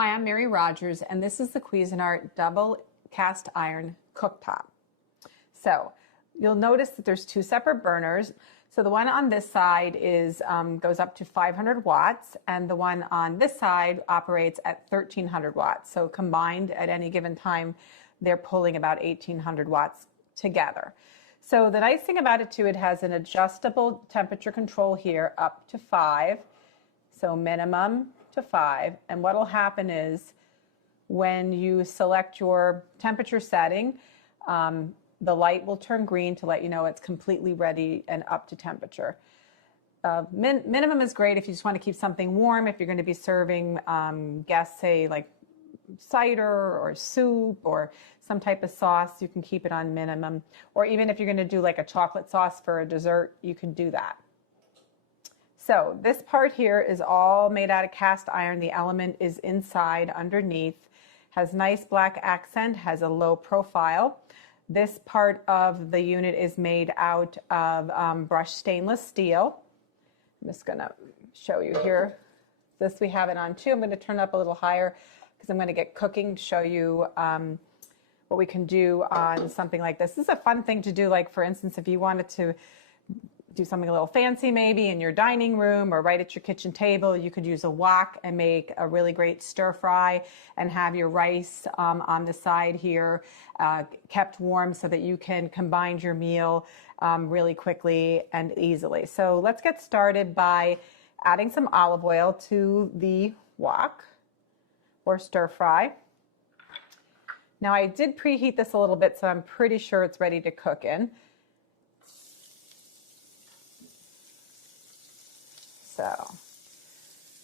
Hi, I'm Mary Rogers, and this is the Cuisinart Double Cast Iron Cooktop. So you'll notice that there's two separate burners. So the one on this side is goes up to 500 watts, and the one on this side operates at 1300 watts. So combined at any given time, they're pulling about 1800 watts together. So the nice thing about it too, it has an adjustable temperature control here up to 5. So minimum to 5, and what will happen is when you select your temperature setting, the light will turn green to let you know it's completely ready and up to temperature. Minimum is great if you just want to keep something warm, if you're going to be serving guests, say like cider or soup or some type of sauce, you can keep it on minimum. Or even if you're going to do like a chocolate sauce for a dessert, you can do that. So this part here is all made out of cast iron. The element is inside underneath, has nice black accent, has a low profile. This part of the unit is made out of brushed stainless steel. I'm just going to show you here. This we have it on too. I'm going to turn it up a little higher because I'm going to get cooking to show you what we can do on something like this. This is a fun thing to do, like for instance, if you wanted to do something a little fancy maybe in your dining room or right at your kitchen table, you could use a wok and make a really great stir fry and have your rice on the side here kept warm so that you can combine your meal really quickly and easily. So let's get started by adding some olive oil to the wok or stir fry. Now I did preheat this a little bit, so I'm pretty sure it's ready to cook in. So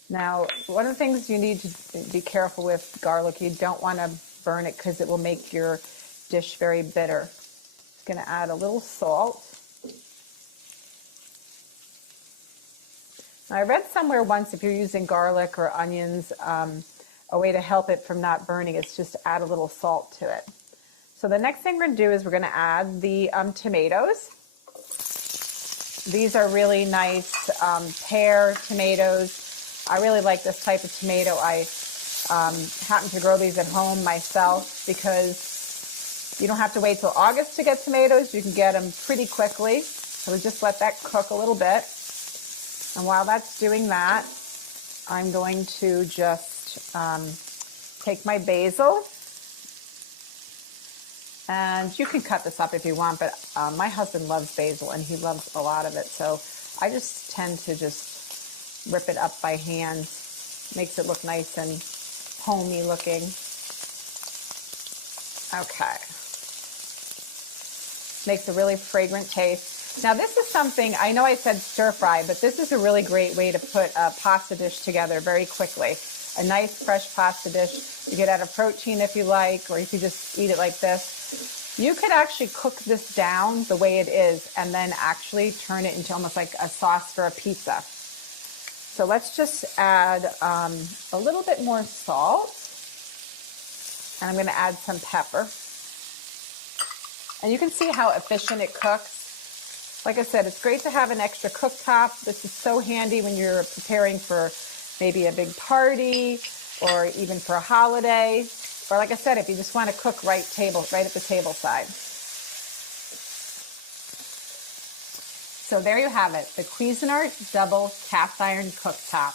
now one of the things you need to be careful with garlic, you don't want to burn it because it will make your dish very bitter. Just going to add a little salt. Now I read somewhere once if you're using garlic or onions, a way to help it from not burning is just add a little salt to it. So the next thing we're going to do is we're going to add the tomatoes. These are really nice pear tomatoes. I really like this type of tomato. I happen to grow these at home myself because you don't have to wait till August to get tomatoes. You can get them pretty quickly. So we just let that cook a little bit. And while that's doing that, I'm going to just take my basil. And you can cut this up if you want, but my husband loves basil and he loves a lot of it. So I just tend to just rip it up by hand. Makes it look nice and homey looking. Okay. Makes a really fragrant taste. Now this is something, I know I said stir fry, but this is a really great way to put a pasta dish together very quickly. A nice fresh pasta dish. You could add a protein if you like, or you could just eat it like this. You could actually cook this down the way it is and then actually turn it into almost like a sauce for a pizza. So let's just add a little bit more salt. And I'm going to add some pepper. And you can see how efficient it cooks. Like I said, it's great to have an extra cooktop. This is so handy when you're preparing for maybe a big party or even for a holiday. Or like I said, if you just want to cook right at the table side. So there you have it, the Cuisinart Double Cast Iron Cooktop.